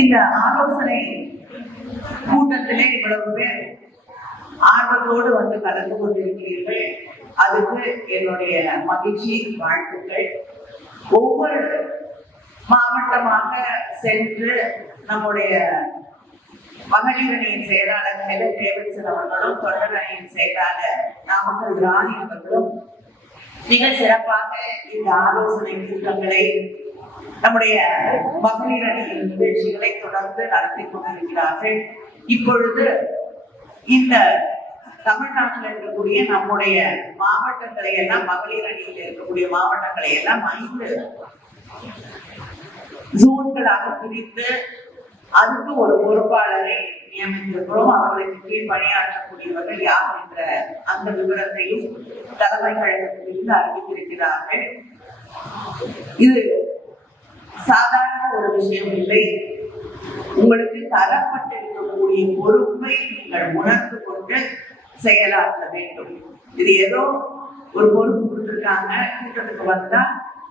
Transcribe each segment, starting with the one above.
இந்த ஆலோசனை கூட்டத்திலே இவ்வளவு பேர் ஆர்வத்தோடு வந்து கலந்து கொண்டிருக்கிறீர்கள். அதுக்கு என்னுடைய மகிழ்ச்சி வாழ்த்துக்கள். ஒவ்வொரு மாவட்டமாக சென்று நம்முடைய மகளிர் அணியின் செயலாளர் ஹெலன் டேவிட்சன் அவர்களும் தொண்டர் அணியின் செயலாளர் நாமக்கல் ராணி அவர்களும் மிக சிறப்பாக இந்த ஆலோசனை கூட்டங்களை நம்முடைய மகளிர் அணியின் நிகழ்ச்சிகளை தொடர்ந்து நடத்தி கொண்டிருக்கிறார்கள். இப்பொழுது இந்த தமிழ்நாட்டில் இருக்கக்கூடிய நம்முடைய மாவட்டங்களை எல்லாம் மகளிர் அணியில் இருக்கக்கூடிய மாவட்டங்களை எல்லாம் ஐந்து ஜோன்களாக பிரித்து அதுக்கு ஒரு பொறுப்பாளரை நியமித்திருக்கிறோம். அவர்களுக்கு கீழ் பணியாற்றக்கூடியவர்கள் யார் என்ற அந்த விவரத்தையும் தலைமை கழகத்திலிருந்து அறிவித்திருக்கிறார்கள். இது சாதாரண ஒரு விஷயம் இல்லை. உங்களுக்கு தரப்பட்டிருக்கக்கூடிய பொறுப்பை நீங்கள் உணர்ந்து கொண்டு செயலாற்ற வேண்டும். இது ஏதோ ஒரு பொறுப்பு கொடுத்துருக்காங்க. கூட்டத்துக்கு வந்தா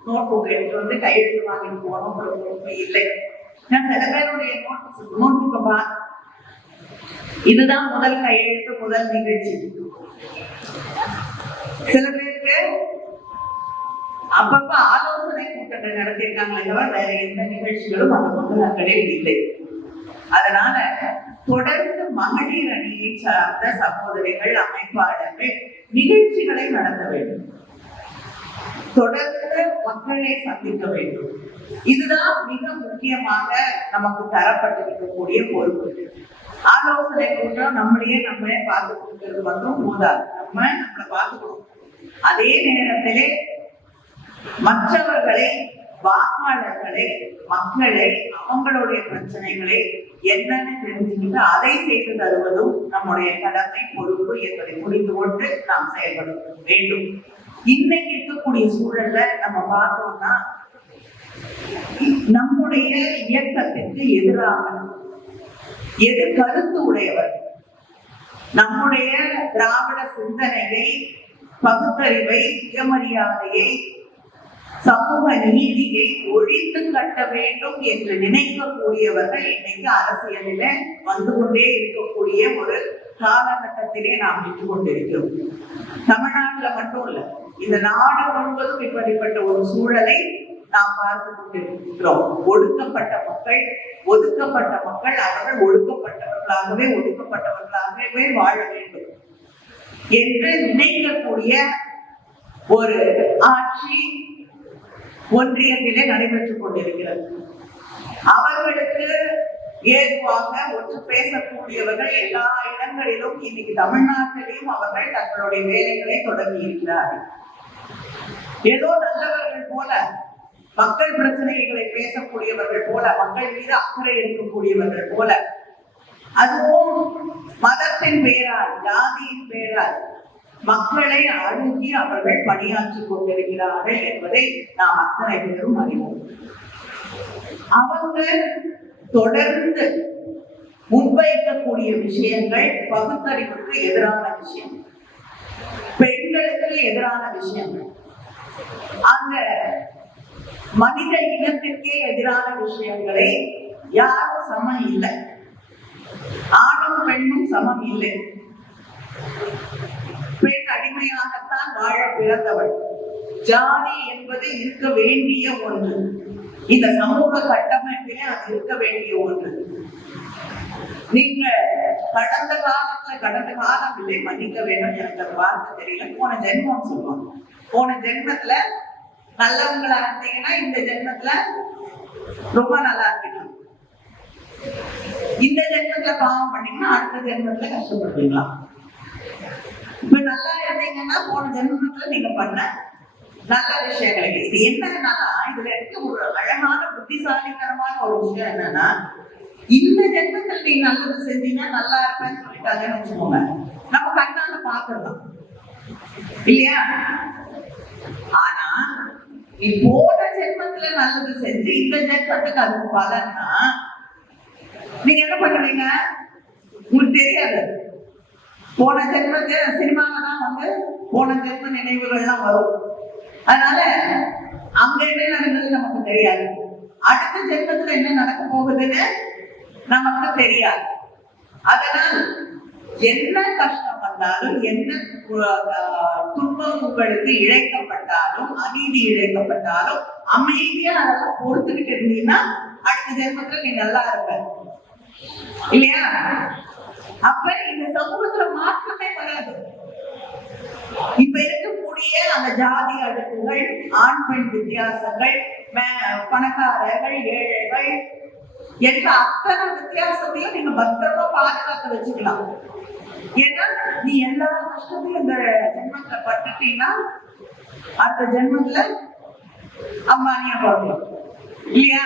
நோட் புக் எடுத்து வந்து கையெழுத்து வாங்கிட்டு போகணும் ஒரு பொறுப்பு இல்லை. நான் சில பேருடைய நோட் நோட் புக்கை பா இதுதான் முதல் கையெழுத்து முதல் நிகழ்ச்சி. சில பேருக்கு அப்பப்ப ஆலோசனை கூட்டங்கள் நடத்தியிருக்காங்களே தவிர வேற எந்த நிகழ்ச்சிகளும் அந்த இல்லை. அதனால தொடர்ந்து மகளிர் அணியை சார்ந்த சகோதரிகள் அமைப்பாளர்கள் நிகழ்ச்சிகளை நடத்த வேண்டும். தொடர்ந்து மக்களை சந்திக்க வேண்டும். இதுதான் மிக முக்கியமாக நமக்கு தரப்பட்டிருக்கக்கூடிய பொறுப்பு. ஆலோசனை கூட்டம் நம்மளையே நம்ம பார்த்து கொடுக்கிறது மட்டும் போதாது. நம்ம நம்மளை பார்த்துக்கணும். அதே நேரத்திலே மற்றவர்களை வாக்காளர்களை மக்களை அவங்களுடைய பிரச்சனைகளை என்னன்னு தெரிஞ்சுக்கிட்டு அதை செய்து தருவதும் நம்முடைய கடமை பொறுப்பு என்பதை புரிந்து கொண்டு நாம் செயல்பட வேண்டும். இன்னைக்கு இருக்கக்கூடிய சூழல்ல நம்ம பார்த்தோம்னா நம்முடைய இயக்கத்திற்கு எதிராக எது கருத்து உடையவர்? நம்முடைய திராவிட சிந்தனையை பகுத்தறிவை சுயமரியாதையை சமூக நீதியை ஒழித்து கட்ட வேண்டும் என்று நினைக்கக்கூடியவர்கள் இன்னைக்கு அரசியலில வந்து கொண்டே இருக்கக்கூடிய ஒரு காலகட்டத்திலே நாம் நின்று கொண்டிருக்கிறோம். தமிழ்நாட்டுல மட்டும் இல்ல இந்த நாடு முழுவதும் இப்படிப்பட்ட ஒரு சூழலை நாம் பார்த்து கொண்டிருக்கிறோம். ஒடுக்கப்பட்ட மக்கள் ஒதுக்கப்பட்ட மக்கள் அவர்கள் ஒடுக்கப்பட்டவர்களாகவே ஒடுக்கப்பட்டவர்களாகவே வாழ வேண்டும் என்று நினைக்கக்கூடிய ஒரு ஆட்சி ஒன்றியத்திலே நடைபெற்றுக் கொண்டிருக்கிறது. அவர்களுக்கு ஏதுவாக ஒன்று பேசக்கூடியவர்கள் எல்லா இடங்களிலும் இன்னைக்கு தமிழ்நாட்டிலையும் அவர்கள் தங்களுடைய வேலைகளை தொடங்கி இருக்கிறார்கள். ஏதோ நல்லவர்கள் போல மக்கள் பிரச்சனைகளை பேசக்கூடியவர்கள் போல மக்கள் மீது அக்கறை இருக்கக்கூடியவர்கள் போல அதுவும் மதத்தின் பெயரால் ஜாதியின் பெயரால் மக்களை அணுகி அவர்கள் பணியாற்றிக் கொண்டிருக்கிறார்கள் என்பதை நாம் அத்தனை பேரும் அறிவோம். அவங்க தொடர்ந்து முன்வைக்கக்கூடிய விஷயங்கள் பகுத்தறிவுக்கு எதிரான விஷயம். பெண்களுக்கு எதிரான விஷயங்கள். அந்த மனித இனத்திற்கே எதிரான விஷயங்களை யாரும் சமம் இல்லை. ஆணும் பெண்ணும் சமம் இல்லை. பெண் அடிமையாகத்தான் வாழ பிறந்தவள். ஜாதி என்பது இருக்க வேண்டிய ஒன்று. இந்த சமூக கட்டமைப்பிலே அது இருக்க வேண்டிய ஒன்று. நீங்க கடந்த காலத்துல கடந்த காலம் இல்லை மன்னிக்க வேண்டும் எனக்கு அந்த வார்த்தை தெரியல. போன ஜென்மம் சொல்லுவாங்க. போன ஜென்மத்துல நல்லவங்களா இருந்தீங்கன்னா இந்த ஜென்மத்துல ரொம்ப நல்லா இருக்கணும் இந்த ஜென்மத்துல பாவம் பண்ணீங்கன்னா அடுத்த ஜென்மத்துல கஷ்டப்படுவீங்களா? இப்ப நல்லா இருந்தீங்கன்னா போன ஜென்மத்துல நீங்க பண்ண நல்ல விஷயங்கள் இது என்னன்னா இதுல இருக்க ஒரு அழகான புத்திசாலித்தனமான ஒரு விஷயம் என்னன்னா இந்த ஜென்மத்தில் நீங்க நல்லது செஞ்சீங்கன்னா நல்லா இருப்பேன்னு சொல்லிட்டாங்கன்னு வச்சுக்கோங்க. நம்ம கண்ணால பாத்துடலாம் இல்லையா? ஆனா நீ போன ஜென்மத்துல நல்லது செஞ்சு இந்த ஜென்மத்துக்கு அதுக்கு பலன்னா நீங்க என்ன பண்ணுவீங்க? உங்களுக்கு தெரியாது. போன ஜென்மத்து சினிமால தான் வந்து போன ஜென்ம நினைவுகள்லாம் வரும். அதனால அங்க என்ன நடந்தது நமக்கு தெரியாது. அடுத்த ஜென்மத்துல என்ன நடக்க போகுதுன்னு நமக்கு தெரியாது. அதனால் என்ன கஷ்டம் வந்தாலும் என்ன துன்பம் உங்களுக்கு இழைக்கப்பட்டாலும் அநீதி இழைக்கப்பட்டாலும் அமைதியா அதெல்லாம் பொறுத்துக்கிட்டு இருந்தீங்கன்னா அடுத்த ஜென்மத்துல நீ நல்லா இருப்ப. இல்லையா? அப்ப இந்த சமூகத்துல மாற்றமே வராது. இப்ப இருக்கக்கூடிய அந்த ஜாதி அடுக்குகள் ஆண் பெண் வித்தியாசங்கள் மே- பணக்காரர்கள் ஏழைகள் என்ற அத்தனை வித்தியாசத்தையும் நீங்க பத்திரமா பாதுகாத்து வச்சுக்கலாம். ஏன்னா நீ எல்லா கஷ்டத்தையும் இந்த ஜென்மத்துல பட்டுட்டீங்கன்னா அடுத்த ஜென்மத்துல அம்மானியா பார்க்கலாம் இல்லையா?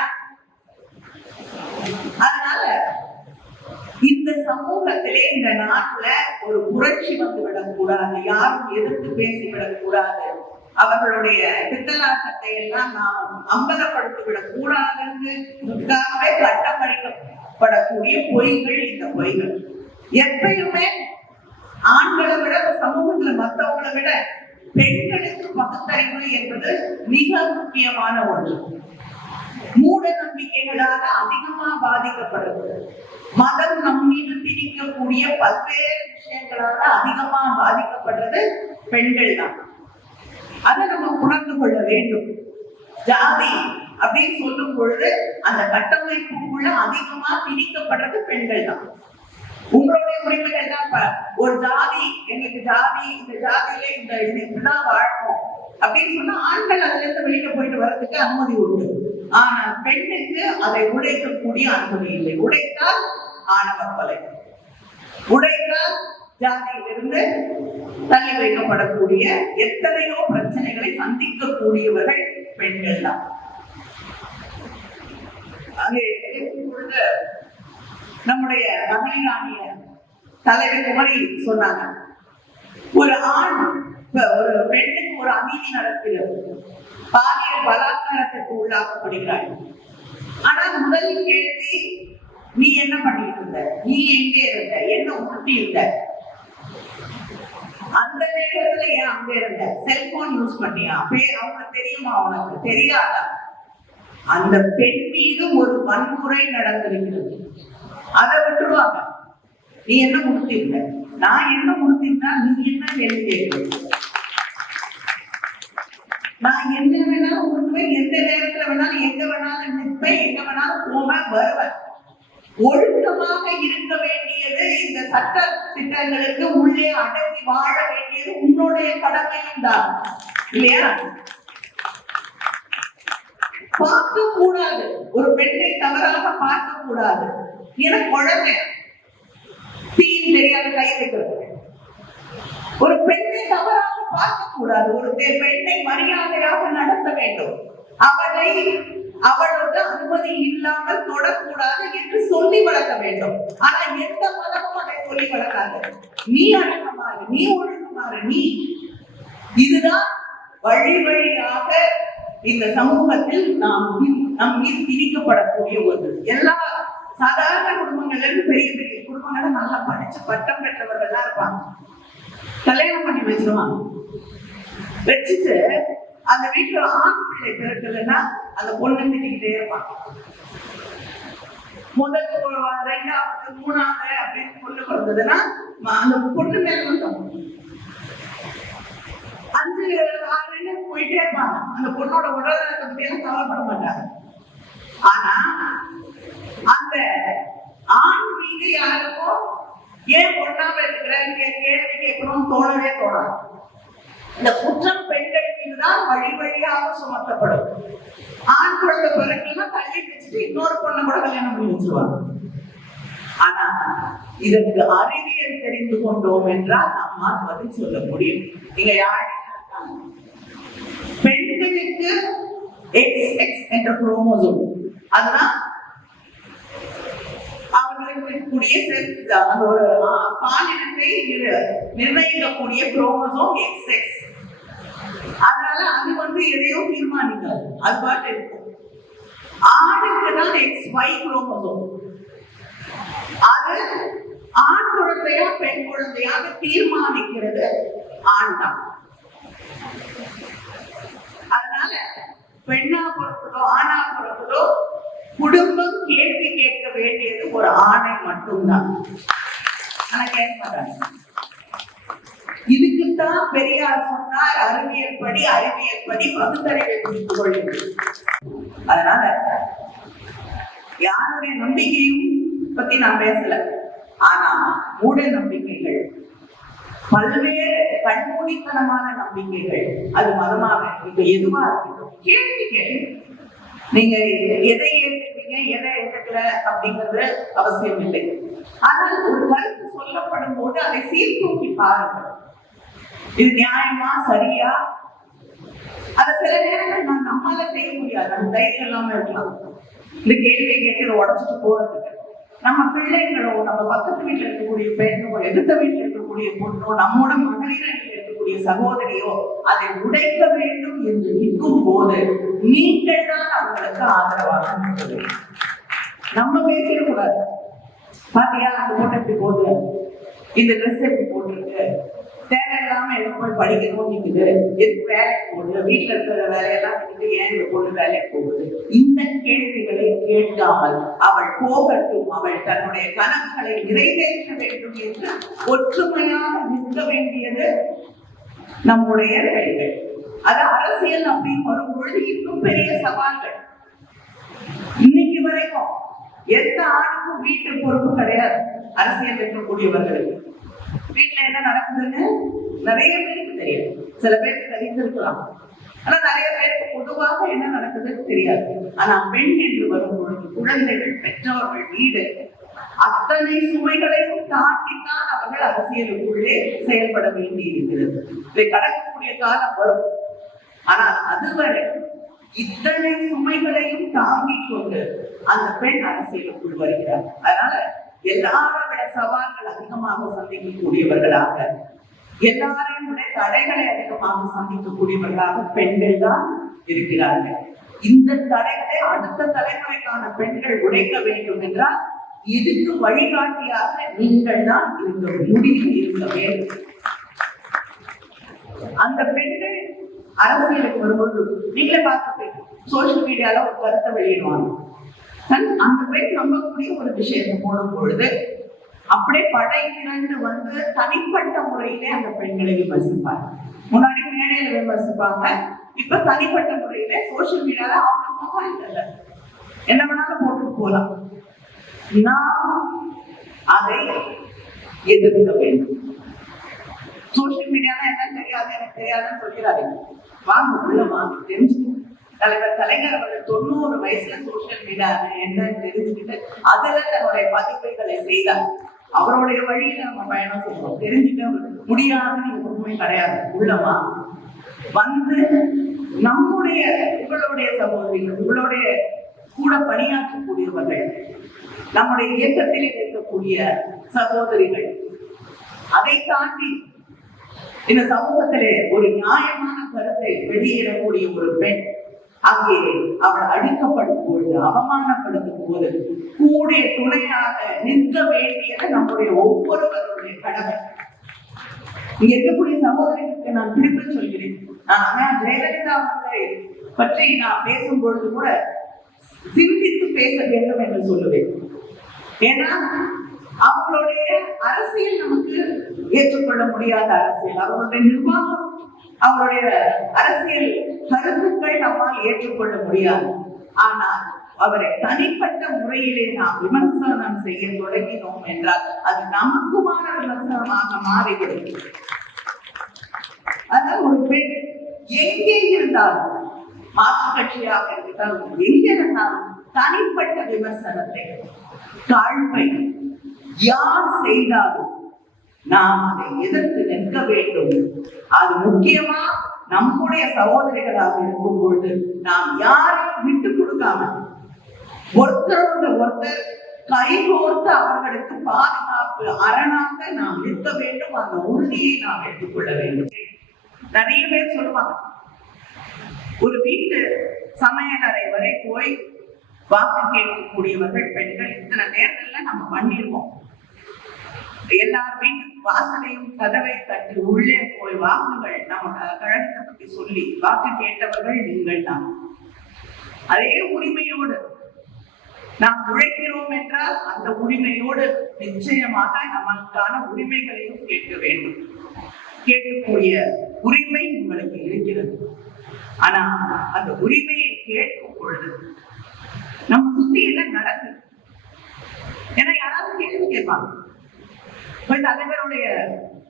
சமூகத்திலே இந்த நாட்டுல ஒரு புரட்சி வந்து விடக்கூடாது. யாரும் எதிர்த்து பேசிவிடக் கூடாது அவர்களுடைய பித்தலாட்டத்தை எல்லாம் நாம் அம்பலப்படுத்தி விடக் கூடாதுக்காகவே கட்டமளிக்கப்படக்கூடிய பொய்கள் இந்த பொய்கள். எப்பயுமே ஆண்களை விட சமூகத்துல மற்றவங்களை விட பெண்களுக்கு பகுத்தறிவு என்பது மிக முக்கியமான ஒன்று. மூட நம்பிக்கைகளால அதிகமா பாதிக்கப்படுறது மதம் நம் மீது திணிக்கக்கூடிய பல்வேறு விஷயங்களால அதிகமா பாதிக்கப்படுறது பெண்கள் தான். அதை நம்ம உணர்ந்து கொள்ள வேண்டும். ஜாதி அப்படின்னு சொல்லும் பொழுது அந்த கட்டமைப்புக்குள்ள அதிகமா திணிக்கப்படுறது பெண்கள் தான். உங்களுடைய உரிமைகள் தான். ஒரு ஜாதி எங்களுக்கு ஜாதி இந்த ஜாதியில இந்த இப்படிதான் வாழணும் அப்படின்னு சொன்னா ஆண்கள் அதுல இருந்து வெளியில போயிட்டு வர்றதுக்கு அனுமதி உண்டு. ஆனால் பெண்ணுக்கு அதை உடைக்கக்கூடிய அனுமதி இல்லை. உடைத்தால் ஆணவ கொலை. உடைத்தால் ஜாதியிலிருந்து தள்ளி வைக்கப்படக்கூடிய எத்தனையோ பிரச்சனைகளை சந்திக்கக்கூடியவர்கள் பெண்கள் தான். அங்கே பொழுது நம்முடைய மகளிராணிய தலைவர் குமரி சொன்னாங்க ஒரு ஆண் ஒரு பெண்ணுக்கு ஒரு அநீதி நடக்கிறது. பாலியல் பலாத்காரத்திற்கு உள்ளாக்கப்படுகிறாள் ஆனால் முதல் கேள்வி நீ என்ன பண்ணிட்டு இருந்த? நீ எங்கே இருந்த? என்ன உடுத்தி இருந்த? அந்த நேரத்துல ஏன் அங்க இருந்த? செல்போன் யூஸ் பண்ணியா? பேர் அவங்க தெரியுமா உனக்கு? தெரியாதா? அந்த பெண் மீது ஒரு வன்முறை நடந்திருக்கிறது. அதை விட்டுருவாங்க. நீ என்ன முடித்திருந்த நான் என்ன முடித்திருந்தா நீ என்ன கேள்வி கேட்கணும் நான் என்ன வேணாலும் உடுத்துவேன் எந்த நேரத்துல வேணாலும் எங்க வேணாலும் நிற்பேன் எங்க வேணாலும் போவேன் வருவேன். ஒழுக்கமாக இருக்க வேண்டியது இந்த சட்ட திட்டங்களுக்கு உள்ளே அடங்கி வாழ வேண்டியது உன்னுடைய கடமையும் தான். இல்லையா? பார்க்க கூடாது. ஒரு பெண்ணை தவறாக பார்க்க கூடாது. என குழந்தை. தீன் தெரியாத கை வைக்கிறது ஒரு பெண்ணை தவறாக பார்க்க கூடாது ஒரு பெண்ணை மரியாதையாக நடத்த வேண்டும். அவளை அவளோட அனுமதி இல்லாமல் தொடக்கூடாது என்று சொல்லி வளர்க்க வேண்டும். ஆனா எந்த மதமும் அதை சொல்லி வளர்க்காது. நீ அழகமாறு நீ ஒழுக்கமாறு நீ. இதுதான் வழி வழியாக இந்த சமூகத்தில் நாம் நம் மீது திணிக்கப்படக்கூடிய ஒன்று. எல்லா சாதாரண குடும்பங்கள்ல இருந்து பெரிய பெரிய குடும்பங்கள்ல நல்லா படிச்சு பட்டம் பெற்றவர்கள்லாம் இருப்பாங்க. கல்யாணம் பண்ணி வச்சிருவாங்க. வச்சுட்டு அந்த வீட்டுல ஆண் பிள்ளை பிறக்குதுன்னா அந்த பொண்ணு திட்டிக்கிட்டே இருப்பாங்க. முதல் ரெண்டாவது மூணாவது அப்படின்னு பொண்ணு பிறந்ததுன்னா அந்த பொண்ணு மேல வந்து அஞ்சு ஆறுன்னு போயிட்டே இருப்பாங்க. அந்த பொண்ணோட உடல்நலத்தை பத்தி எல்லாம் கவலைப்பட மாட்டாங்க. ஆனா அந்த ஆண் மீது யாருக்கும் ஏன் பொண்ணாம இருக்கிற கேள்வி கேட்கணும்னு தோணவே தோணாது. இந்த குற்றம் பெண்கள் மீதுதான் வழி வழியாக சுமத்தப்படும். ஆண் குழந்தை பிறகுனா தள்ளி வச்சுட்டு இன்னொரு பொண்ணை கூட கல்யாணம் பண்ணி வச்சிருவாங்க. ஆனா இதற்கு அறிவியல் தெரிந்து கொண்டோம் என்றால் நம்மால் பதில் சொல்ல முடியும். நீங்க யார் பெண்களுக்கு எக்ஸ் எக்ஸ் என்ற குரோமோசோம். அதுதான் அவர்களுக்கு அந்த ஒரு பாலினத்தை நிர்ணயிக்கக்கூடிய குரோமோசோம் எக்ஸ் எக்ஸ் அதனால அது வந்து எதையோ தீர்மானிக்காது. அது பாட்டு இருக்கும் ஆணுக்கு தான் எக்ஸ் ஒய் குரோமோசோம் அது ஆண் குழந்தையா பெண் குழந்தையாக தீர்மானிக்கிறது ஆண் தான் அதனால பெண்ணா பிறக்குதோ ஆணா பிறக்குதோ குடும்பம் கேள்வி கேட்க வேண்டியது ஒரு ஆணை மட்டும்தான். ஆனா கேட்க மாட்டாங்க இதுக்குத்தான் பெரியார் சொன்னார் அறிவியல் படி அறிவியல் படி பகுத்தறிவை புரிந்து கொள்ளுங்கள். அதனால யாருடைய நம்பிக்கையும் பத்தி நான் பேசல. ஆனா மூட நம்பிக்கைகள் பல்வேறு கண்மூடித்தனமான நம்பிக்கைகள் அது மதமாக இருக்கட்டும் எதுவா இருக்கட்டும் கேள்வி கேள்வி நீங்க எதை ஏற்றுக்கீங்க எதை ஏற்றுக்கல அப்படிங்கிறது அவசியம் இல்லை ஆனால் ஒரு கருத்து சொல்லப்படும் போது அதை சீர்தூக்கி பாருங்கள். இது நியாயமா சரியா? அத சில நேரங்கள் நான் நம்மால செய்ய முடியாது. நம்ம தைரியம் இல்லாம இருக்கலாம். இந்த கேள்வியை கேட்டு இதை உடச்சிட்டு போறதுக்கு. நம்ம பிள்ளைங்களோ நம்ம பக்கத்து வீட்டுல இருக்கக்கூடிய பெண்ணோ எதிர்த்த வீட்டுல இருக்கக்கூடிய பொண்ணோ நம்மோட மகளிரில் இருக்கக்கூடிய சகோதரியோ அதை உடைக்க வேண்டும் என்று நிற்கும் போது நீங்கள் தான் அவங்களுக்கு ஆதரவாக நிற்க நம்ம பேசிடக்கூடாது. பாத்தியா அந்த பொண்ணு எப்படி போகுது? இந்த ட்ரெஸ் எப்படி போட்டிருக்கு? தேவையில்லாம எதுக்கு போய் படிக்கணும் நிக்குது. எதுக்கு வேலைக்கு போகுது? வீட்டுல இருக்கிற வேலையெல்லாம் விட்டுட்டு ஏன் இந்த பொண்ணு வேலைக்கு போகுது? இந்த கேள்விகளை கேட்காமல் அவள் போகட்டும். அவள் தன்னுடைய கனவுகளை நிறைவேற்ற வேண்டும் என்று ஒற்றுமையாக நிற்க வேண்டியது நம்முடைய கைகள். அது அரசியல் அப்படின்னு வரும் பொழுது இன்னும் பெரிய சவால்கள். இன்னைக்கு வரைக்கும் எந்த ஆணுக்கும் வீட்டு பொறுப்பு கிடையாது. அரசியல் இருக்கக்கூடியவர்களுக்கு. வீட்டுல என்ன நடக்குதுன்னு நிறைய பேருக்கு தெரியும். சில பேருக்கு தெரிந்திருக்கலாம் ஆனா நிறைய பேருக்கு பொதுவாக என்ன நடக்குதுன்னு தெரியாது. ஆனா பெண் என்று வரும்பொழுது குழந்தைகள் பெற்றோர்கள் வீடு அத்தனை சுமைகளையும் தாண்டித்தான் அவர்கள் அரசியலுக்குள்ளே செயல்பட வேண்டி இருக்கிறது இதை கடக்கக்கூடிய காலம் வரும். ஆனால் அதுவரை இத்தனை சுமைகளையும் தாங்கிக் கொண்டு அந்த பெண் அரசியலுக்குள் வருகிறார். அதனால எல்லாரை சவால்கள் அதிகமாக சந்திக்கக்கூடியவர்களாக எல்லாரையுடைய தடைகளை அதிகமாக சந்திக்கக்கூடியவர்களாக பெண்கள் தான் இருக்கிறார்கள். இந்த தடைகளை அடுத்த தலைமுறைக்கான பெண்கள் உடைக்க வேண்டும் என்றால் இதுக்கு வழிகாட்டியாக நீங்கள் தான் இருக்க முடிவு இருக்க வேண்டும். அந்த பெண்கள் அரசியலுக்கு வரும்போது நீங்களே பார்த்துப்பீங்க சோசியல் மீடியால ஒரு கருத்தை வெளியிடுவாங்க. அந்த பெண் நம்பக்கூடிய ஒரு விஷயத்தை போடும் பொழுது அப்படியே படை திரண்டு வந்து தனிப்பட்ட முறையிலே அந்த பெண்களை விமர்சிப்பாங்க முன்னாடி மேடையில விமர்சிப்பாங்க இப்ப தனிப்பட்ட முறையில சோசியல் மீடியால அவங்க முகம் என்ன வேணாலும் போட்டுட்டு போலாம். நாம் அதை எதிர்க்க வேண்டும். சோசியல் மீடியானா என்னன்னு தெரியாது எனக்கு தெரியாதுன்னு சொல்லிடாதீங்க. வாங்க உள்ள வாங்க தெரிஞ்சுக்கணும் தலைவர் கலைஞர் அவர்கள் தொண்ணூறு வயசுல சோசியல் மீடியா என்ன தெரிஞ்சுக்கிட்டு அதுல தன்னுடைய பதிப்புகளை செய்தார். அவருடைய வழியில நம்ம பயணம் செய்வோம். தெரிஞ்சுக்க முடியாதுன்னு ஒண்ணுமே கிடையாது. உள்ளமா? வந்து நம்முடைய உங்களுடைய சகோதரிகள் உங்களுடைய கூட பணியாற்றக்கூடியவர்கள் நம்முடைய இயக்கத்தில் இருக்கக்கூடிய சகோதரிகள் அதை தாண்டி இந்த சமூகத்திலே ஒரு நியாயமான கருத்தை வெளியிடக்கூடிய ஒரு பெண் அங்கே அவள் அடிக்கப்படும் பொழுது அவமானப்படுத்தும் போது கூட துணையாக நிற்க வேண்டியது நம்முடைய ஒவ்வொருவருடைய கடமை. இங்க இருக்கக்கூடிய சகோதரிகளுக்கு நான் திருப்பி சொல்கிறேன். ஆஹ் ஜெயலலிதா அவர்களை பற்றி நான் பேசும் பொழுது கூட சிந்தித்து பேச வேண்டும் என்று சொல்லுவேன். ஏன்னா அவங்களுடைய அரசியல் நமக்கு ஏற்றுக்கொள்ள முடியாத அரசியல். அவர்களுடைய நிர்வாகம் அவருடைய அரசியல் கருத்துக்கள் நம்மால் ஏற்றுக்கொள்ள முடியாது. ஆனால் அவரை தனிப்பட்ட முறையிலே நாம் விமர்சனம் செய்ய தொடங்கினோம் என்றால் அது நமக்குமான விமர்சனமாக மாறிவிடும். அதனால் ஒரு பெண் எங்கே இருந்தாலும் மாற்று கட்சியாக இருந்தாலும் எங்கே இருந்தாலும் தனிப்பட்ட விமர்சனத்தை தாழ்மை யார் செய்தாலும் நாம் அதை எதிர்த்து நிற்க வேண்டும். அது முக்கியமா நம்முடைய சகோதரிகளாக இருக்கும் பொழுது நாம் யாரையும் விட்டு கொடுக்காம ஒருத்தரோடு ஒருத்தர் கைகோர்த்து அவர்களுக்கு பாதுகாப்பு அரணாக நாம் நிற்க வேண்டும். அந்த உறுதியை நாம் எடுத்துக்கொள்ள வேண்டும். நிறைய பேர் சொல்லுவாங்க ஒரு வீட்டு சமையலறை வரை போய் வாக்கு கேட்கக்கூடியவர்கள் பெண்கள். இத்தனை நேரத்துல நம்ம பண்ணிருவோம் எல்லார் வீட்டு வாசலையும் கதவை தட்டி உள்ளே போய் வாக்குகள் நம்ம கழகத்தை பத்தி சொல்லி வாக்கு கேட்டவர்கள் நீங்கள் தான். அதே உரிமையோடு நாம் உழைக்கிறோம் என்றால் அந்த உரிமையோடு நிச்சயமாக நமக்கான உரிமைகளையும் கேட்க வேண்டும். கேட்கக்கூடிய உரிமை உங்களுக்கு இருக்கிறது. ஆனா அந்த உரிமையை கேட்கும் பொழுது நம்ம சுத்தி என்ன நடக்குது. ஏன்னா யாராவது கேள்வி கேட்பாங்க. இப்ப தலைவருடைய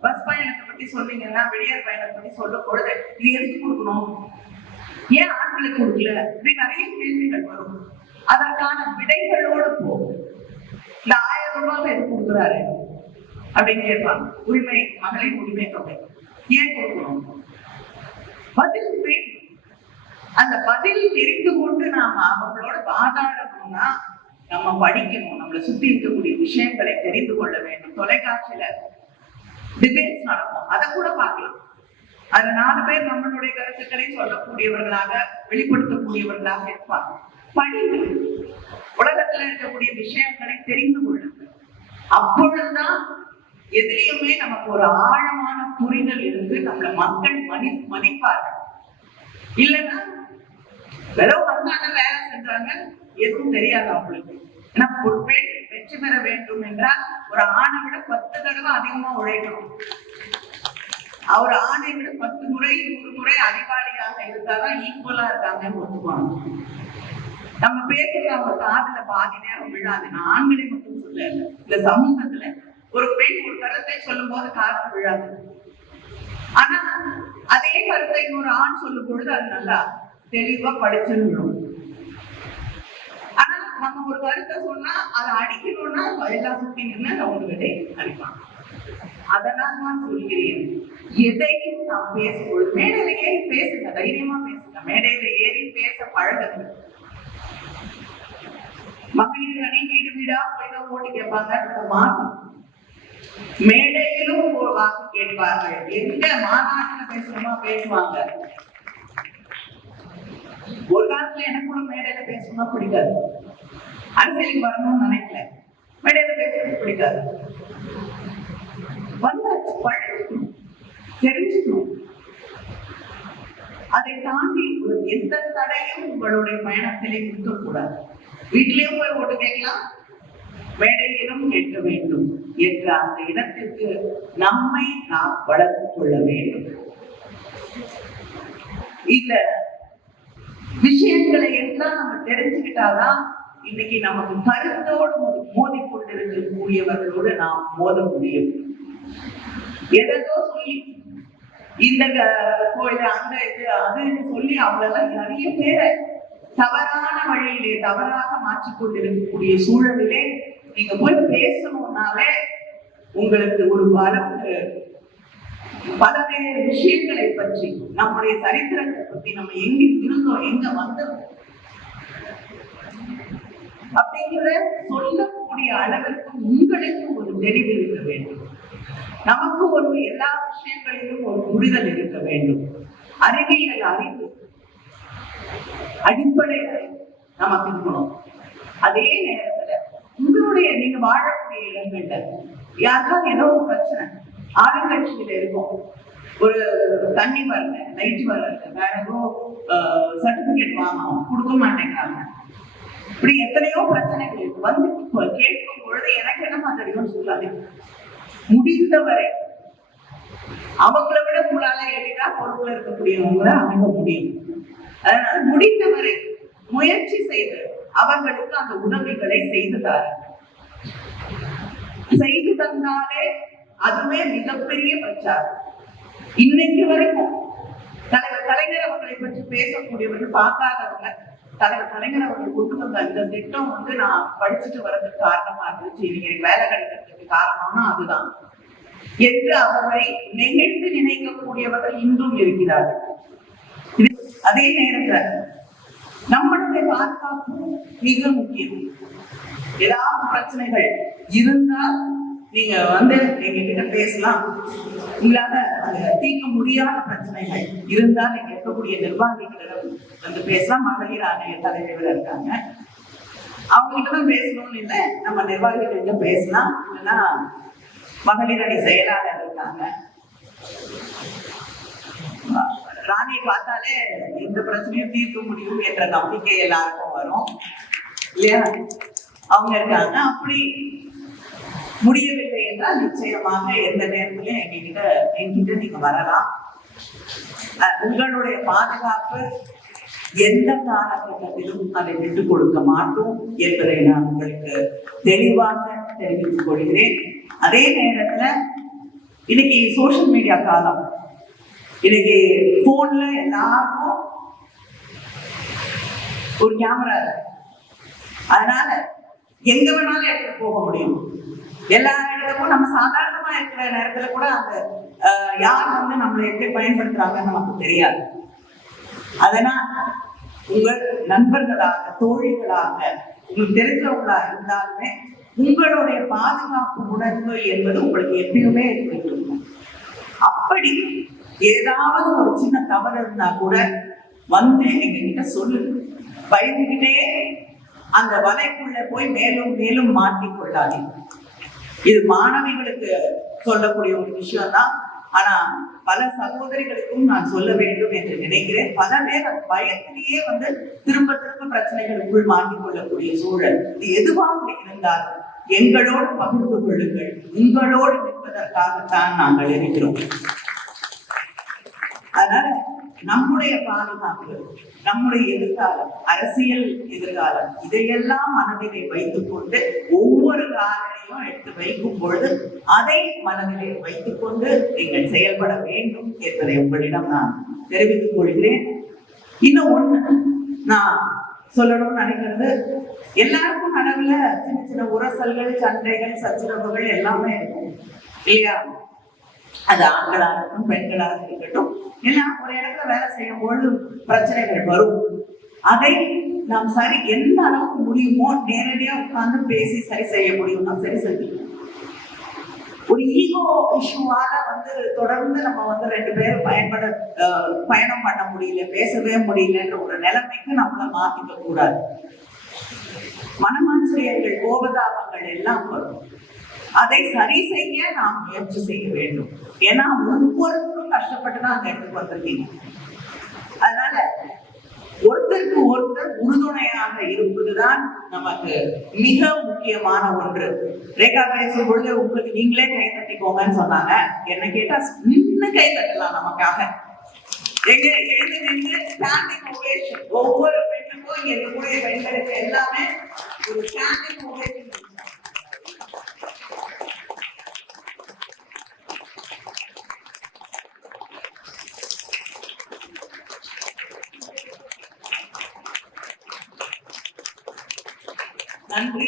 பஸ் பயணத்தை பத்தி சொன்னீங்கன்னா வெளியார் பயணத்தை பத்தி சொல்லும் பொழுது இது எதுக்கு கொடுக்கணும்? ஏன் ஆண்களுக்கு கொடுக்கல? இப்படி நிறைய கேள்விகள் வரும். அதற்கான விடைகளோடு போகும் இந்த ஆயிரம் ரூபாய் எது கொடுக்குறாரு? அப்படின்னு கேட்பாங்க. உரிமை மகளிர் உரிமை தொகை. ஏன் கொடுக்கணும்? பதில் வேண்டும் அந்த பதில் தெரிந்து கொண்டு நாம அவங்களோட வாதாடணும்னா நம்ம படிக்கணும் நம்மளை சுத்தி இருக்கக்கூடிய விஷயங்களை தெரிந்து கொள்ள வேண்டும். தொலைக்காட்சியில டிபேட்ஸ் நடக்கும். அதை கூட பார்க்கலாம். அது நாலு பேர் நம்மளுடைய கருத்துக்களை சொல்லக்கூடியவர்களாக வெளிப்படுத்தக்கூடியவர்களாக இருப்பாங்க. படிங்க உலகத்துல இருக்கக்கூடிய விஷயங்களை தெரிந்து கொள்ளுங்கள் அப்பொழுதுதான் எதிரியுமே நமக்கு ஒரு ஆழமான புரிதல் இருந்து நம்மளை மக்கள் மதி மதிப்பார்கள். இல்லைன்னா வெறும் வந்தாங்க வேலை செஞ்சாங்க எதுவும் தெரியாது அவங்களுக்கு. ஏன்னா ஒரு பெண் வெற்றி பெற வேண்டும் என்றால் ஒரு ஆணை விட பத்து தடவை அதிகமா உழைக்கணும். அவர் ஆணை விட பத்து முறை நூறு முறை அறிவாளியாக இருந்தாதான் ஈக்குவலா இருக்காங்கன்னு ஒத்துவாங்க நம்ம பேசுறது அவங்க காதுல பாதி நேரம் விழாது. நான் ஆண்களை மட்டும் சொல்ல இந்த சமூகத்துல ஒரு பெண் ஒரு கருத்தை சொல்லும் போது காது விழாது. ஆனா அதே கருத்தை இன்னொரு ஆண் சொல்லும் பொழுது அது நல்லா தெளிவா படிச்சுன்னு ஆனா நம்ம ஒரு கருத்தை சொன்னா அதை அடிக்கணும்னா எல்லா சுத்தி நின்று அவங்ககிட்ட அடிப்பாங்க. அதனால் நான் சொல்கிறேன் எதையும் நாம் பேசும்போது மேடையில ஏறி பேசுங்க தைரியமா பேசுங்க. மேடையில ஏறி பேச பழகுங்க. மகளிர் அணி வீடு வீடா போய் தான் ஓட்டு கேட்பாங்க மாறும் மேடையிலும் ஒரு வாக்கு கேட்பார்கள். எங்க மாநாட்டில் பேசணுமா பேசுவாங்க. ஒரு காலத்துல எனக்கு கூட மேடையில பேசணும்னா பிடிக்காது. அரசியலுக்கு வரணும்னு நினைக்கல. மேடையில பேசுறது பிடிக்காது. வந்தாச்சு பழகணும் தெரிஞ்சுக்கணும். அதை தாண்டி ஒரு எந்த தடையும் உங்களுடைய பயணத்திலே இருக்கக்கூடாது வீட்டிலேயும் போய் ஓட்டு கேட்கலாம். மேடையிலும் கேட்க வேண்டும் என்ற அந்த இடத்திற்கு நம்மை நாம் வளர்த்துக் கொள்ள வேண்டும். இந்த விஷயங்களை எல்லாம் நம்ம தெரிஞ்சுக்கிட்டாதான் இன்னைக்கு நமக்கு கருத்தோடு மோதி கொண்டிருக்கக்கூடியவர்களோடு நாம் மோத முடியும். எதோ சொல்லி இந்த கோயில் அந்த இது அதுன்னு சொல்லி அவங்களெல்லாம் நிறைய பேரை தவறான வழியிலே தவறாக மாற்றிக் கொண்டிருக்கக்கூடிய சூழலிலே நீங்க போய் பேசணும்னாலே உங்களுக்கு ஒரு அளவுக்கு பலவேறு விஷயங்களை பற்றி நம்முடைய சரித்திரத்தை பற்றி நம்ம எங்க இருந்தோம் எங்க வந்தோம்? அப்படிங்கிற சொல்லக்கூடிய அளவிற்கு உங்களுக்கு ஒரு தெளிவு இருக்க வேண்டும். நமக்கு ஒரு எல்லா விஷயங்களிலும் ஒரு புரிதல் இருக்க வேண்டும். அறிவியல் அறிவு அடிப்படை நமக்கு இருக்கணும் அதே நேரத்துல உங்களுடைய நீங்க வாழக்கூடிய இடங்கள்ல யாருக்காவது ஏதோ ஒரு பிரச்சனை ஆளுங்கட்சியில இருக்கும். ஒரு தண்ணி வரல லைட் வரல வேற ஏதோ சர்டிபிகேட் வாங்கணும் கொடுக்க மாட்டேங்கிறாங்க. இப்படி எத்தனையோ பிரச்சனைகள் இருக்கு. வந்து கேட்கும் பொழுது எனக்கு என்ன தெரியும் சொல்லாது. முடிந்தவரை அவங்கள விட உங்களால எளிதா பொறுப்புல இருக்கக்கூடியவங்கள அணுக முடியும். அதனால முடிந்தவரை முயற்சி செய்து அவர்களுக்கு அந்த உதவிகளை செய்து தாருங்கள். செய்து தந்தாலே அதுவே மிகப்பெரிய பிரச்சாரம். இன்னைக்கு வரைக்கும் தலைவர் கலைஞர் அவர்களை பற்றி பேசக்கூடியவர்கள் பார்க்காதவங்க தலைவர் கலைஞர் அவர்கள் கொண்டு வந்த இந்த திட்டம் வந்து நான் படிச்சுட்டு வர்றதுக்கு காரணமா இருந்துச்சு. இன்னைக்கு வேலை கிடைக்கிறதுக்கு காரணம்னா அதுதான். என்று அவரை நெகிழ்ந்து நினைக்கக்கூடியவர்கள் இன்றும் இருக்கிறார்கள். இது- அதே நேரத்துல நம்மளுடைய பாதுகாப்பு மிக முக்கியம். ஏதாவது பிரச்சனைகள் இருந்தால் நீங்க வந்து எங்ககிட்ட பேசலாம். உங்களால அதை தீர்க்க முடியாத பிரச்சனைகள் இருந்தால் நீங்க இருக்கக்கூடிய நிர்வாகிகளிடம் வந்து பேசலாம். மகளிர் ஆணைய தலைவர் இருக்காங்க. அவங்க கிட்ட தான் பேசணும்னு இல்லை. நம்ம நிர்வாகிகள் கிட்ட பேசலாம். இல்லைன்னா மகளிர் அணி செயலாளர் இருக்காங்க. ராணியை பார்த்தாலே எந்த பிரச்சனையும் தீர்க்க முடியும் என்ற நம்பிக்கை எல்லாருக்கும் வரும். இல்லையா? அவங்க இருக்காங்க. அப்படி முடியவில்லை என்றால் நிச்சயமாக எந்த நேரத்திலும் எங்ககிட்ட என்கிட்ட நீங்க வரலாம். உங்களுடைய பாதுகாப்பு எந்த காலகட்டத்திலும் அதை விட்டுக் கொடுக்க மாட்டோம் என்பதை நான் உங்களுக்கு தெளிவாக தெரிவித்துக் கொள்கிறேன். அதே நேரத்துல இன்னைக்கு சோஷியல் மீடியா காலம். இன்னைக்கு போன்ல எல்லாருக்கும் ஒரு கேமரா அதனால எங்க வேணாலும் எடுத்து போக முடியும். எல்லா இடத்துக்கும் நம்ம சாதாரணமா இருக்கிற நேரத்துல கூட அந்த யார் வந்து நம்மளை எப்படி பயன்படுத்துறாங்கன்னு நமக்கு தெரியாது. அதனால் உங்கள் நண்பர்களாக தோழிகளாக உங்களுக்கு தெரிஞ்சவங்களா இருந்தாலுமே உங்களுடைய பாதுகாப்பு உணர்வு என்பது உங்களுக்கு எப்பயுமே இருக்கணும் அப்படி ஏதாவது ஒரு சின்ன தவறு இருந்தா கூட வந்து எங்க கிட்ட சொல்லுங்க பயந்துகிட்டே அந்த வலைக்குள்ள போய் மேலும் மேலும் மாட்டிக்கொள்ளாதீங்க இது மாணவிகளுக்கு சொல்லக்கூடிய ஒரு விஷயம் தான் ஆனா பல சகோதரிகளுக்கும் நான் சொல்ல வேண்டும் என்று நினைக்கிறேன். பல நேரம் பயத்திலேயே வந்து திரும்ப திரும்ப பிரச்சனைகளுக்குள் மாட்டிக் கொள்ளக்கூடிய சூழல். இது எதுவாக இருந்தாலும் எங்களோடு பகிர்ந்து கொள்ளுங்கள். உங்களோடு நிற்பதற்காகத்தான் நாங்கள் இருக்கிறோம். அதனால நம்முடைய பாதுகாப்பு நம்முடைய எதிர்காலம் அரசியல் எதிர்காலம் இதையெல்லாம் மனதிலே வைத்துக் கொண்டு ஒவ்வொரு காரணியும் எடுத்து வைக்கும் பொழுது அதை மனதிலே வைத்துக் கொண்டு நீங்கள் செயல்பட வேண்டும் என்பதை உங்களிடம் நான் தெரிவித்துக் கொள்கிறேன். இன்னும் ஒண்ணு நான் சொல்லணும்னு நினைக்கிறது. எல்லாருக்கும் நடவுல சின்ன சின்ன உரசல்கள் சண்டைகள் சச்சரவுகள் எல்லாமே இருக்கும். இல்லையா? அது ஆண்களாக இருக்கட்டும் பெண்களாக இருக்கட்டும் எல்லாம் ஒரு இடத்துல வேலை செய்யும் பொழுது பிரச்சனைகள் வரும். அதை நாம் சரி எந்த அளவுக்கு முடியுமோ நேரடியா உட்கார்ந்து பேசி சரி செய்ய முடியும்னா சரி செஞ்சுக்கணும். ஒரு ஈகோ இஷ்யூவால வந்து தொடர்ந்து நம்ம வந்து ரெண்டு பேரும் பயன்பட பயணம் பண்ண முடியல பேசவே முடியலன்ற ஒரு நிலைமைக்கு நம்மள மாத்திக்க கூடாது. மனமாச்சரியங்கள் கோபதாபங்கள் எல்லாம் வரும். அதை சரி செய்ய நாம் முயற்சி செய்ய வேண்டும். ஏன்னா ஒவ்வொருத்தரும் கஷ்டப்பட்டு தான் அந்த இடத்துக்கு வந்திருக்கீங்க அதனால ஒருத்தருக்கு ஒருத்தர் உறுதுணையாக இருப்பதுதான் நமக்கு மிக முக்கியமான ஒன்று. ரேகா பேசும் பொழுது உங்களுக்கு நீங்களே கை தட்டிக்கோங்கன்னு சொன்னாங்க. என்ன கேட்டா நின்று கை தட்டலாம் நமக்காக. எங்க எழுந்து நின்று ஸ்டாண்டிங் ஓவேஷன் ஒவ்வொரு பெண்ணுக்கும் இங்க இருக்கக்கூடிய பெண்களுக்கு எல்லாமே ஒரு ஸ்டாண்டிங் ஓவேஷன் நன்றி